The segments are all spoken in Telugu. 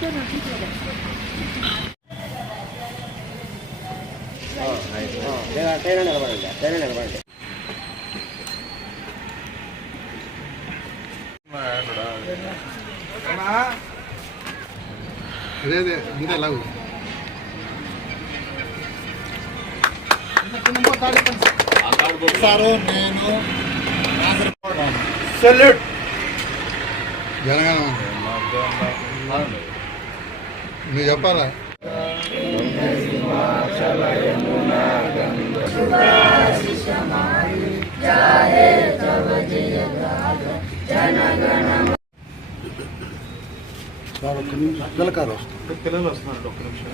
నిలబడండి. అదే ఇంకా ఎలాగో సారు నేను సెల్యూట్ జనగణ నువ్వు చెప్పాలా పిల్లకారు పిల్లలు వస్తున్నారు ఒక్క నిమిషం.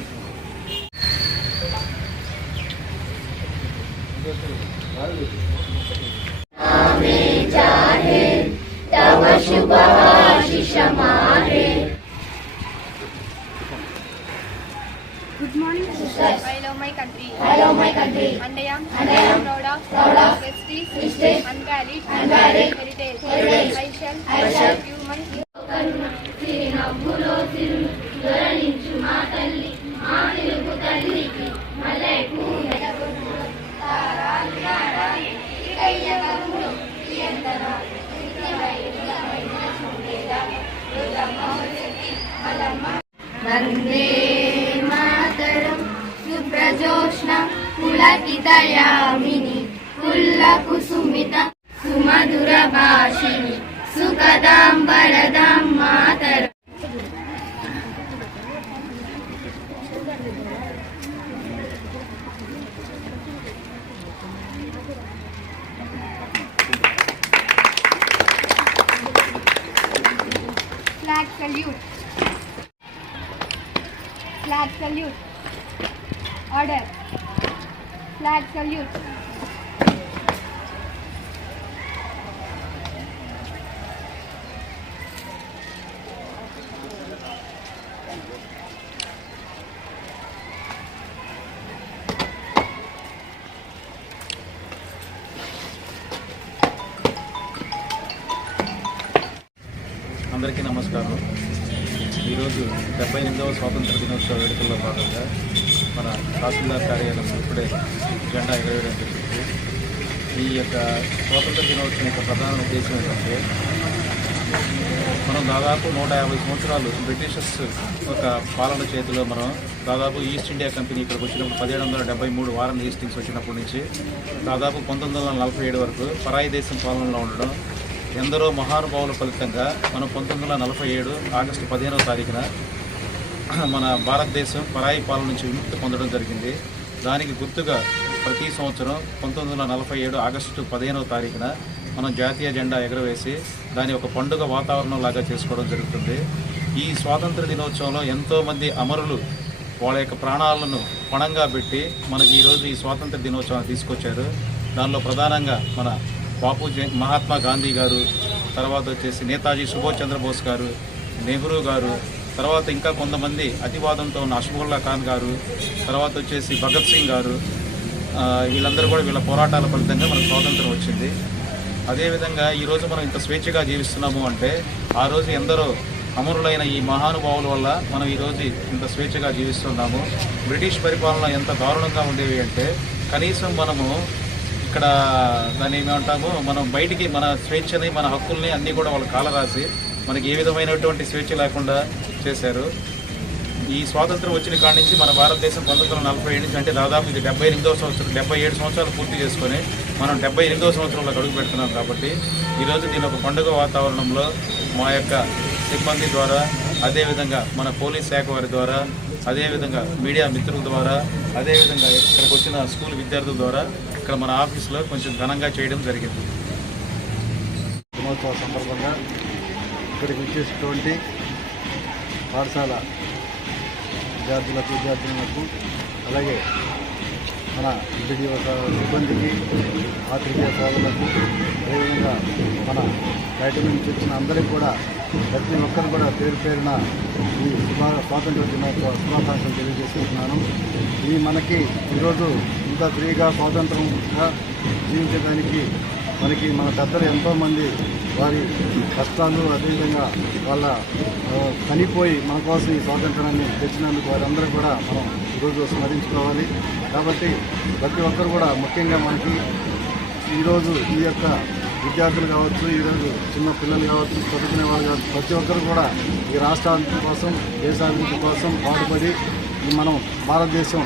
Good morning, sisters. I love my country. I love my country. And I am proud of prestige, unvalid heritage. I shall human. Vande Mataram సుప్రజోష్ణ పులకితయామిని పుల్లకుసుమిత సుమధుర భాషిణి సుఖదాం వరదాం మాతరం. Flag salute. Flag salute. Order. Flag salute. అందరికీ నమస్కారం. ఈరోజు 78వ స్వాతంత్ర దినోత్సవ వేడుకల్లో భాగంగా మన తహసీల్దార్ కార్యాలయం ఇప్పుడే జెండా ఎగరవేయడం జరిగింది. ఈ యొక్క స్వాతంత్ర దినోత్సవం యొక్క ప్రధాన ఉద్దేశం ఏంటంటే మనం దాదాపు 150 సంవత్సరాలు బ్రిటిషర్స్ ఒక పాలన చేతిలో మనం దాదాపు ఈస్ట్ ఇండియా కంపెనీ ఇక్కడికి వచ్చినప్పుడు 1773 వారన్ హేస్టింగ్స్ వచ్చినప్పటి నుంచి దాదాపు 1947 వరకు పరాయి దేశం పాలనలో ఉండడం, ఎందరో మహానుభావుల ఫలితంగా మనం 1947 ఆగస్టు 15వ తారీఖున మన భారతదేశం పరాయి పాలన నుంచి విముక్తి పొందడం జరిగింది. దానికి గుర్తుగా ప్రతి సంవత్సరం 1947 ఆగస్టు 15వ తారీఖున మనం జాతీయ జెండా ఎగరవేసి దాని ఒక పండుగ వాతావరణం లాగా చేసుకోవడం జరుగుతుంది. ఈ స్వాతంత్ర దినోత్సవంలో ఎంతోమంది అమరులు వాళ్ళ యొక్క ప్రాణాలను పణంగా పెట్టి మనకి ఈరోజు ఈ స్వాతంత్ర దినోత్సవాన్ని తీసుకొచ్చారు. దానిలో ప్రధానంగా మన బాపూజీ మహాత్మా గాంధీ గారు, తర్వాత వచ్చేసి నేతాజీ సుభాష్ చంద్రబోస్ గారు, నెహ్రూ గారు, తర్వాత ఇంకా కొంతమంది అతివాదంతో ఉన్న అష్ఫాకుల్లా ఖాన్ గారు, తర్వాత వచ్చేసి భగత్ సింగ్ గారు, వీళ్ళందరూ కూడా వీళ్ళ పోరాటాల ఫలితంగా మనకు స్వాతంత్రం వచ్చింది. అదేవిధంగా ఈరోజు మనం ఇంత స్వేచ్ఛగా జీవిస్తున్నాము అంటే ఆ రోజు ఎందరో అమరులైన ఈ మహానుభావుల వల్ల మనం ఈరోజు ఇంత స్వేచ్ఛగా జీవిస్తున్నాము. బ్రిటిష్ పరిపాలన ఎంత దారుణంగా ఉండేవి అంటే కనీసం మనము ఇక్కడ దాన్ని ఏమంటాము, మనం బయటికి మన స్వేచ్ఛని మన హక్కుల్ని అన్నీ కూడా వాళ్ళు కాలరాసి మనకి ఏ విధమైనటువంటి స్వేచ్ఛ లేకుండా చేశారు. ఈ స్వాతంత్రం వచ్చిన కాడి నుంచి మన భారతదేశం 1947 నుంచి అంటే దాదాపు ఇది 78వ సంవత్సరం, 77 సంవత్సరాలు పూర్తి చేసుకొని మనం 78వ సంవత్సరంలో అడుగు పెడుతున్నాం. కాబట్టి ఈరోజు దీని ఒక పండుగ వాతావరణంలో మా యొక్క సిబ్బంది ద్వారా, అదేవిధంగా మన పోలీస్ శాఖ వారి ద్వారా, అదేవిధంగా మీడియా మిత్రుల ద్వారా, అదేవిధంగా ఇక్కడికి వచ్చిన స్కూల్ విద్యార్థుల ద్వారా ఇక్కడ మన ఆఫీస్లో కొంచెం ఘనంగా చేయడం జరిగింది. దినోత్సవ సందర్భంగా ఇక్కడికి వచ్చేటువంటి పాఠశాల విద్యార్థులకు అలాగే మన విద్యుత్ సిబ్బందికి, ఆర్థిక సేవలకు, అదేవిధంగా మన బయట నుంచి వచ్చిన అందరికీ కూడా ప్రతి ఒక్కరు కూడా పేరు పేరున ఈ స్వాతంత్ర దినోత్సవ శుభాకాంక్షలు తెలియజేసుకుంటున్నాను. ఈ మనకి ఈరోజు ఇంత ఫ్రీగా స్వాతంత్రంగా జీవించడానికి మనకి మన పెద్దలు ఎంతోమంది వారి కష్టాలు అదేవిధంగా వాళ్ళ చనిపోయి మన కోసం ఈ స్వాతంత్రాన్ని తెచ్చినందుకు వారందరూ కూడా మనం ఈరోజు స్మరించుకోవాలి. కాబట్టి ప్రతి ఒక్కరు కూడా ముఖ్యంగా మనకి ఈరోజు ఈ యొక్క విద్యార్థులు కావచ్చు, ఈరోజు చిన్న పిల్లలు కావచ్చు, చదువుకునే వాళ్ళు కావచ్చు, ప్రతి ఒక్కరు కూడా ఈ రాష్ట్రాభివృద్ధి కోసం దేశాభివృద్ధి కోసం పాటుపడి మనం భారతదేశం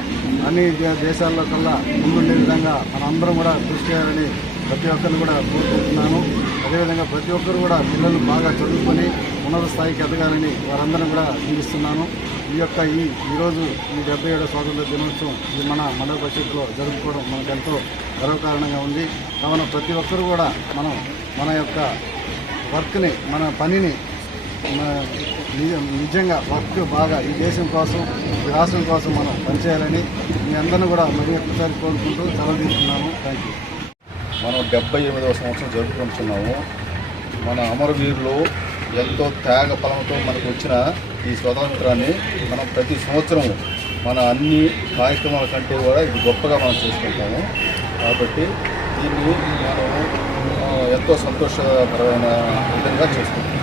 అన్ని దేశాల్లో కల్లా ముందుండే విధంగా మనందరం కూడా కృషి చేయాలని ప్రతి ఒక్కరిని కూడా కోరుకుంటున్నాను. అదేవిధంగా ప్రతి ఒక్కరు కూడా పిల్లలు బాగా చదువుకొని ఉన్నత స్థాయికి ఎదగాలని వారందరినీ కూడా దీవిస్తున్నాను. ఈరోజు ఈ 77వ స్వాతంత్ర దినోత్సవం ఈ మన మండల పరిషత్లో జరుపుకోవడం మనకు ఎంతో గర్వకారణంగా ఉంది. కావున ప్రతి ఒక్కరు కూడా మన యొక్క వర్క్ని, మన పనిని నిజంగా వర్క్ బాగా ఈ దేశం కోసం, ఈ రాష్ట్రం కోసం మనం పనిచేయాలని మీ అందరినీ కూడా మరి ఒక్కసారి కోరుకుంటూ సెలవు తీసుకున్నాను. Thank you. మనం 78వ సంవత్సరం జరుపుకుంటున్నాము. మన అమరవీరులు ఎంతో త్యాగ ఫలంతో మనకు వచ్చిన ఈ స్వాతంత్రాన్ని మనం ప్రతి సంవత్సరం మన అన్ని కార్యక్రమాల కంటే కూడా ఇది గొప్పగా మనం చేసుకుంటాము. కాబట్టి దీన్ని మనం ఎంతో సంతోషకరమైన విధంగా చేసుకుంటాం.